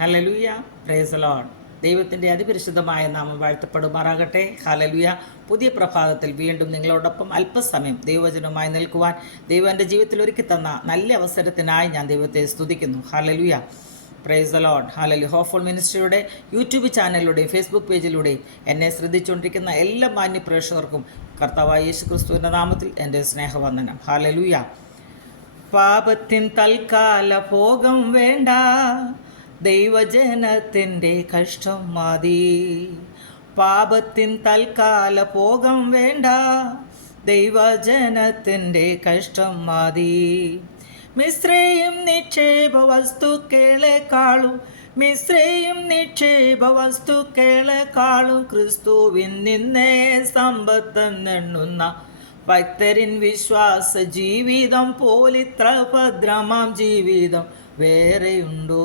ഹലലുയ praise the Lord ദൈവത്തിന്റെ അതിപരിശുദ്ധമായ നാമം വാഴ്ത്തപ്പെടുമാറാകട്ടെ. ഹലലുയ പുതിയ പ്രഭാതത്തിൽ വീണ്ടും നിങ്ങളോടൊപ്പം അല്പസമയം ദൈവവചനവുമായി നിൽക്കുവാൻ ദൈവം എന്റെ ജീവിതത്തിൽ ഒരുക്കി തന്ന നല്ല അവസരത്തിനായി ഞാൻ ദൈവത്തെ സ്തുതിക്കുന്നു. ഹലലുയ പ്രേസ് അലോഡ് ലോഡ് ഹാലലു ഹോഫുൾ മിനിസ്ട്രിയുടെ യൂട്യൂബ് ചാനലിലൂടെയും ഫേസ്ബുക്ക് പേജിലൂടെയും എന്നെ ശ്രദ്ധിച്ചുകൊണ്ടിരിക്കുന്ന എല്ലാ മാന്യ പ്രേക്ഷകർക്കും കർത്താവായ യേശു ക്രിസ്തുവിന്റെ നാമത്തിൽ എന്റെ സ്നേഹവന്ദനം. ഹാലലുയ പാപത്തിൻ തൽക്കാല ഭോഗം വേണ്ട. ദൈവജനത്തിന്റെ കഷ്ടം മതി. പാപത്തിൻ തൽക്കാല പോകം വേണ്ട. ദൈവജനത്തിന്റെ കഷ്ടം മതി. മിശ്രയും നിക്ഷേപ വസ്തുക്കളെക്കാളും മിശ്രയും നിക്ഷേപ വസ്തുക്കളെക്കാളും ക്രിസ്തുവിൻ നിന്നേ സമ്പത്തെന്നെണ്ണുന്ന ഭക്തരിൻ വിശ്വാസ ജീവിതം പോലിത്ര ഭദ്രമാം ജീവിതം. വേറെയുണ്ടോ?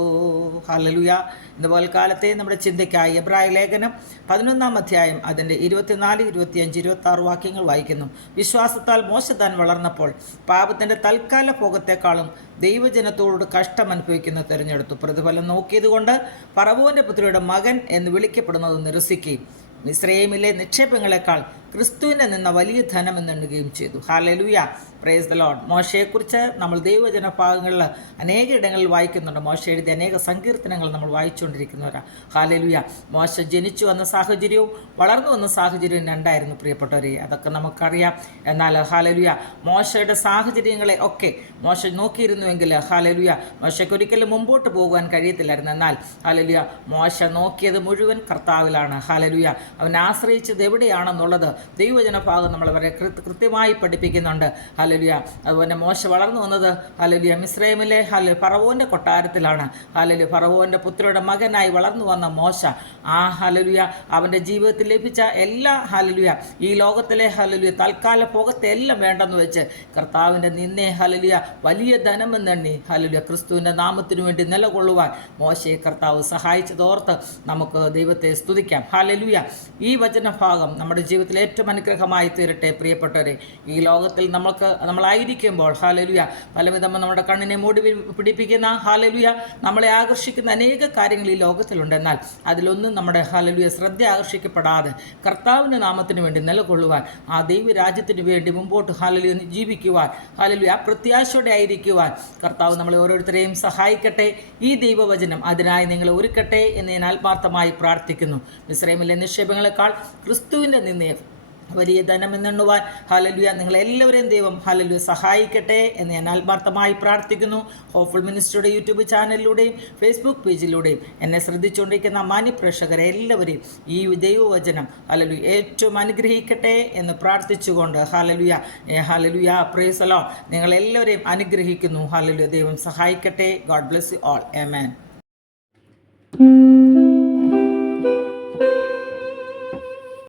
ഹലലുയ ഇന്ന് കാലത്തെ നമ്മുടെ ചിന്തയ്ക്കായി എബ്രായ ലേഖനം പതിനൊന്നാം അധ്യായം അതിന്റെ ഇരുപത്തിനാല് ഇരുപത്തിയഞ്ച് ഇരുപത്തി ആറ് വാക്യങ്ങൾ വായിക്കുന്നു. വിശ്വാസത്താൽ മോശത്താൻ വളർന്നപ്പോൾ പാപത്തിന്റെ തൽക്കാല ഭോഗത്തെക്കാളും ദൈവജനത്തോട് കഷ്ടം അനുഭവിക്കുന്ന തിരഞ്ഞെടുത്തു. പ്രതിഫലം നോക്കിയതുകൊണ്ട് പറവൂന്റെ പുത്രിയുടെ മകൻ എന്ന് വിളിക്കപ്പെടുന്നത് നിരസിക്കുകയും മിശ്രയമിലെ നിക്ഷേപങ്ങളെക്കാൾ ക്രിസ്തുവിന്റെ നിന്ന വലിയ ധനം എന്നെണ്ണുകയും ചെയ്തു. ഹാലലുയ പ്രേസ് ദ ലോഡ് മോശയെക്കുറിച്ച് നമ്മൾ ദൈവജന ഭാഗങ്ങളിൽ അനേക ഇടങ്ങളിൽ വായിക്കുന്നുണ്ട്. മോശ എഴുതിയ അനേക സങ്കീർത്തനങ്ങൾ നമ്മൾ വായിച്ചുകൊണ്ടിരിക്കുന്നവരാണ് ഹാലലുയ മോശ ജനിച്ചു വന്ന സാഹചര്യവും വളർന്നു വന്ന സാഹചര്യവും രണ്ടായിരുന്നു പ്രിയപ്പെട്ടവരെ. അതൊക്കെ നമുക്കറിയാം. എന്നാൽ ഹാലലുയ മോശയുടെ സാഹചര്യങ്ങളെ ഒക്കെ മോശ നോക്കിയിരുന്നുവെങ്കിൽ ഹാലലുയ മോശയ്ക്ക് ഒരിക്കലും മുമ്പോട്ട് പോകുവാൻ കഴിയത്തില്ലായിരുന്നു. എന്നാൽ ഹാലലുയ മോശ നോക്കിയത് മുഴുവൻ കർത്താവിലാണ്. ഹാലലുയ അവൻ ആശ്രയിച്ചത് എവിടെയാണെന്നുള്ളത് ദൈവജന ഭാഗം നമ്മൾ വളരെ കൃത്യമായി പഠിപ്പിക്കുന്നുണ്ട്. ഹലലിയ അതുപോലെ മോശ വളർന്നു വന്നത് ഹലലിയ മിശ്രൈമിലെ ഹല ഫറവോന്റെ കൊട്ടാരത്തിലാണ്. ഹലലി ഫറവോന്റെ പുത്രയുടെ മകനായി വളർന്നു വന്ന മോശ. ആ ഹലലുയ അവന്റെ ജീവിതത്തിൽ ലഭിച്ച എല്ലാ ഹലലുയ ഈ ലോകത്തിലെ ഹലലുയ തൽക്കാല പോകത്തെ എല്ലാം വേണ്ടെന്ന് വെച്ച് കർത്താവിന്റെ നിന്നെ ഹലലുയ വലിയ ധനമെന്നെണ്ണി ഹലലുയ ക്രിസ്തുവിന്റെ നാമത്തിനു വേണ്ടി നിലകൊള്ളുവാൻ മോശയെ കർത്താവ് സഹായിച്ചതോർത്ത് നമുക്ക് ദൈവത്തെ സ്തുതിക്കാം. ഹലലുയ ഈ വചനഭാഗം നമ്മുടെ ജീവിതത്തിൽ ഏറ്റവും അനുഗ്രഹമായി തീരട്ടെ പ്രിയപ്പെട്ടവരെ. ഈ ലോകത്തിൽ നമുക്ക് നമ്മളായിരിക്കുമ്പോൾ ഹാലലുയ പലവിധം നമ്മുടെ കണ്ണിനെ മൂടി പിടിപ്പിക്കുന്ന ഹാലലുയ നമ്മളെ ആകർഷിക്കുന്ന അനേക കാര്യങ്ങൾ ഈ ലോകത്തിലുണ്ട്. എന്നാൽ അതിലൊന്നും നമ്മുടെ ഹാലലുയ ശ്രദ്ധ ആകർഷിക്കപ്പെടാതെ കർത്താവിന്റെ നാമത്തിന് വേണ്ടി നിലകൊള്ളുവാൻ ആ ദൈവരാജ്യത്തിന് വേണ്ടി മുമ്പോട്ട് ഹാലലുയ ജീവിക്കുവാൻ ഹാലലുയ ആ പ്രത്യാശയോടെ ആയിരിക്കുവാൻ കർത്താവ് നമ്മളെ ഓരോരുത്തരെയും സഹായിക്കട്ടെ. ഈ ദൈവവചനം അതിനായി നിങ്ങളെ ഒരുക്കട്ടെ എന്ന് ഞാൻ ആത്മാർത്ഥമായി പ്രാർത്ഥിക്കുന്നു. മിശ്രമിലെ നിക്ഷേപങ്ങളെക്കാൾ ക്രിസ്തുവിന്റെ നിന്നേ വലിയ ധനമെന്നെണ്ണുവാൻ ഹാലലുയ നിങ്ങളെല്ലാവരെയും ദൈവം ഹാലലുയ സഹായിക്കട്ടെ എന്ന് ഞാൻ ആത്മാർത്ഥമായി പ്രാർത്ഥിക്കുന്നു. ഹോഫുൾ മിനിസ്റ്ററുടെ യൂട്യൂബ് ചാനലിലൂടെയും ഫേസ്ബുക്ക് പേജിലൂടെയും എന്നെ ശ്രദ്ധിച്ചുകൊണ്ടിരിക്കുന്ന മാന്യപ്രേക്ഷകരെ എല്ലാവരെയും ഈ ദൈവവചനം ഹാലലു ഏറ്റവും അനുഗ്രഹിക്കട്ടെ എന്ന് പ്രാർത്ഥിച്ചുകൊണ്ട് ഹാലലുയ ഹാലലുയ പ്രേസലോ നിങ്ങളെല്ലാവരെയും അനുഗ്രഹിക്കുന്നു. ഹാലലുയ ദൈവം സഹായിക്കട്ടെ. God bless you all amen